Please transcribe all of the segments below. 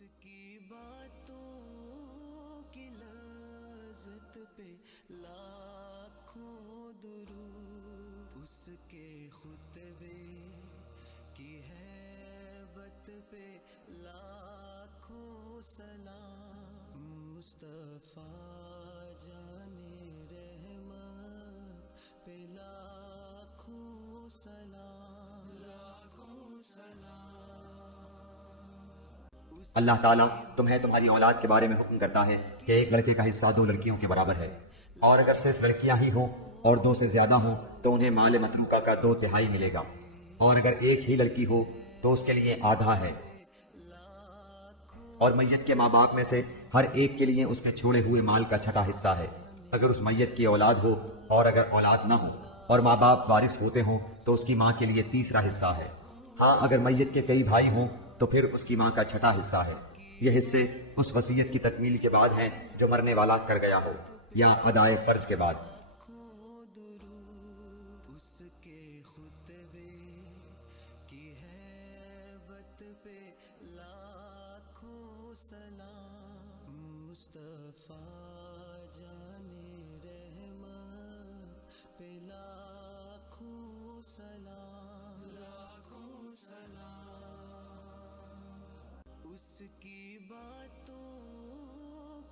کی باتوں کی لذت پہ لاکھوں درود، اس کے خطبے کی ہیبت پہ لاکھوں سلام، مصطفیٰ جان رحمت پہ لاکھوں سلام، لاکھوں سلام۔ اللہ تعالیٰ تمہیں تمہاری اولاد کے بارے میں حکم کرتا ہے کہ ایک لڑکے کا حصہ 2 لڑکیوں کے برابر ہے، اور اگر صرف لڑکیاں ہی ہوں اور 2 سے زیادہ ہوں تو انہیں مال متروکہ کا 2/3 ملے گا، اور اگر ایک ہی لڑکی ہو تو اس کے لیے آدھا ہے، اور میت کے ماں باپ میں سے ہر ایک کے لیے اس کے چھوڑے ہوئے مال کا 6واں حصہ ہے، اگر اس میت کی اولاد ہو، اور اگر اولاد نہ ہو اور ماں باپ وارث ہوتے ہوں تو اس کی ماں کے لیے 3واں حصہ ہے۔ ہاں اگر میت کے کئی بھائی ہوں تو پھر اس کی ماں کا 6واں حصہ ہے۔ یہ حصے اس وصیت کی تکمیل کے بعد ہیں جو مرنے والا کر گیا ہو، یا ادائے فرض کے بعد۔ اس کے خطبے کی ہیبت پہ لاکھوں سلام، مصطفیٰ جان رحمت پہ لاکھوں سلام، لاکھوں سلام۔ اس کی باتوں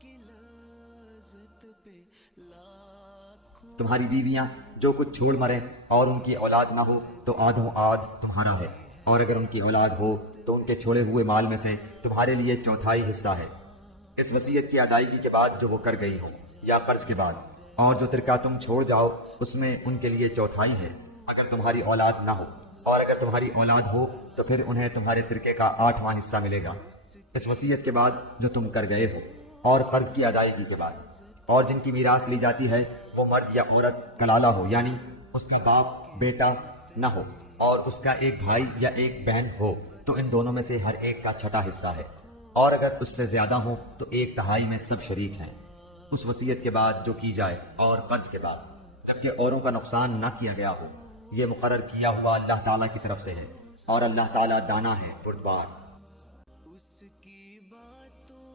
کی لذت پہ لاکھوں، تمہاری بیویاں جو کچھ چھوڑ مریں اور ان کی اولاد نہ ہو تو آدھوں آدھ تمہارا ہے، اور اگر ان کی اولاد ہو تو ان کے چھوڑے ہوئے مال میں سے تمہارے لیے 1/4 حصہ ہے، اس وصیت کی ادائیگی کے بعد جو وہ کر گئی ہو، یا قرض کے بعد، اور جو ترکہ تم چھوڑ جاؤ اس میں ان کے لیے 1/4 ہے اگر تمہاری اولاد نہ ہو، اور اگر تمہاری اولاد ہو تو پھر انہیں تمہارے ترکے کا 8واں حصہ ملے گا، اس وصیت کے بعد جو تم کر گئے ہو، اور قرض کی ادائیگی کے بعد۔ اور جن کی میراث لی جاتی ہے وہ مرد یا عورت کلالہ ہو، یعنی اس کا باپ بیٹا نہ ہو اور اس کا ایک بھائی یا ایک بہن ہو، تو ان دونوں میں سے ہر ایک کا 6واں حصہ ہے، اور اگر اس سے زیادہ ہو تو 1/3 میں سب شریک ہیں، اس وصیت کے بعد جو کی جائے اور قرض کے بعد، جبکہ اوروں کا نقصان نہ کیا گیا ہو۔ یہ مقرر کیا ہوا اللہ تعالیٰ کی طرف سے ہے، اور اللہ تعالیٰ دانا ہے، بردبار۔ اس کی باتوں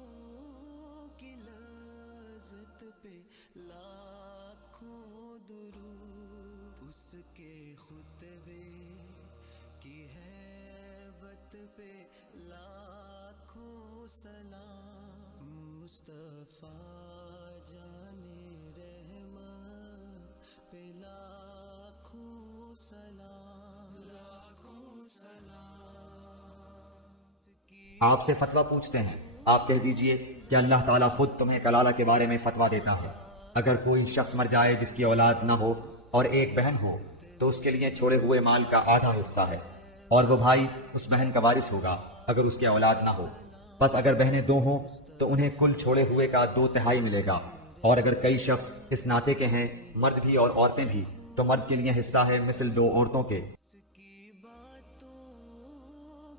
کی لذت پہ لاکھوں درود، اس کے خطبے کی ہیبت پہ لاکھوں سلام، مصطفیٰ جان رحمت پہ لاکھوں سلام، لاکھوں سلام۔ آپ سے فتویٰ پوچھتے ہیں، آپ کہہ دیجئے کہ اللہ تعالیٰ خود تمہیں کلالہ کے بارے میں فتویٰ دیتا ہے۔ اگر کوئی شخص مر جائے جس کی اولاد نہ ہو اور ایک بہن ہو تو اس کے لیے چھوڑے ہوئے مال کا آدھا حصہ ہے، اور وہ بھائی اس بہن کا وارث ہوگا اگر اس کی اولاد نہ ہو۔ بس اگر بہنیں 2 ہوں تو انہیں کل چھوڑے ہوئے کا 2/3 ملے گا، اور اگر کئی شخص اس ناطے کے ہیں، مرد بھی اور عورتیں بھی، تو مرد کے لیے حصہ ہے مثل 2 عورتوں کے۔ کی باتوں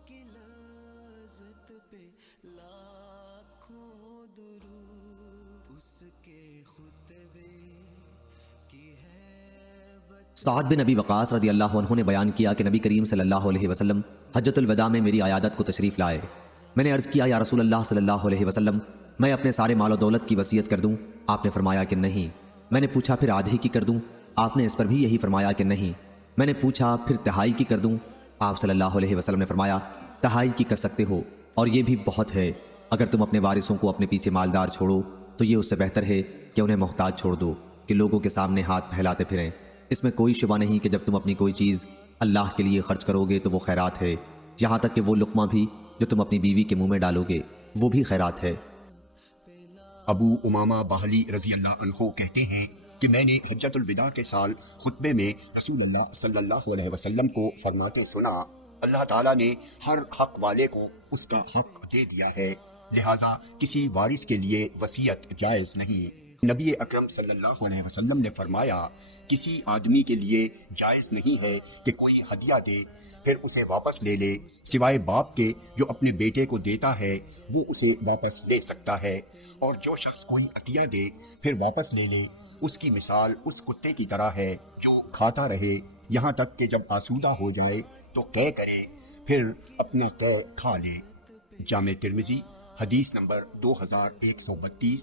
کی لذت پہ لاکھوں درود، اس کے خطبے کی ہیبت۔ سعد بن ابی وقاص رضی اللہ عنہ نے بیان کیا کہ نبی کریم صلی اللہ علیہ وسلم حجۃ الوداع میں میری عیادت کو تشریف لائے۔ میں نے عرض کیا، یا رسول اللہ صلی اللہ علیہ وسلم، میں اپنے سارے مال و دولت کی وصیت کر دوں؟ آپ نے فرمایا کہ نہیں۔ میں نے پوچھا، پھر آدھی کی کر دوں؟ آپ نے اس پر بھی یہی فرمایا کہ نہیں۔ میں نے پوچھا، پھر 1/3 کی کر دوں؟ آپ صلی اللہ علیہ وسلم نے فرمایا، 1/2 کی کر سکتے ہو، اور یہ بھی بہت ہے۔ اگر تم اپنے وارثوں کو اپنے پیچھے مالدار چھوڑو تو یہ اس سے بہتر ہے کہ انہیں محتاج چھوڑ دو کہ لوگوں کے سامنے ہاتھ پھیلاتے پھریں۔ اس میں کوئی شبہ نہیں کہ جب تم اپنی کوئی چیز اللہ کے لیے خرچ کرو گے تو وہ خیرات ہے، یہاں تک کہ وہ لقمہ بھی جو تم اپنی بیوی کے منہ میں ڈالو گے وہ بھی خیرات ہے۔ ابو امامہ باہلی رضی اللہ عنہ کہتے ہیں کہ میں نے حجۃ الوداع کے سال خطبے میں رسول اللہ صلی اللہ علیہ وسلم کو فرماتے سنا، اللہ تعالیٰ نے ہر حق والے کو اس کا حق دے دیا ہے، لہٰذا کسی وارث کے لیے وصیت جائز نہیں۔ نبی اکرم صلی اللہ علیہ وسلم نے فرمایا، کسی آدمی کے لیے جائز نہیں ہے کہ کوئی ہدیہ دے پھر اسے واپس لے لے، سوائے باپ کے جو اپنے بیٹے کو دیتا ہے وہ اسے واپس لے سکتا ہے، اور جو شخص کوئی عطیہ دے پھر واپس لے لے، اس کی مثال اس کتے کی طرح ہے جو کھاتا رہے یہاں تک کہ جب آسودہ ہو جائے تو قے کرے، پھر اپنا قے کھا لے۔ جامع ترمذی حدیث نمبر 2132۔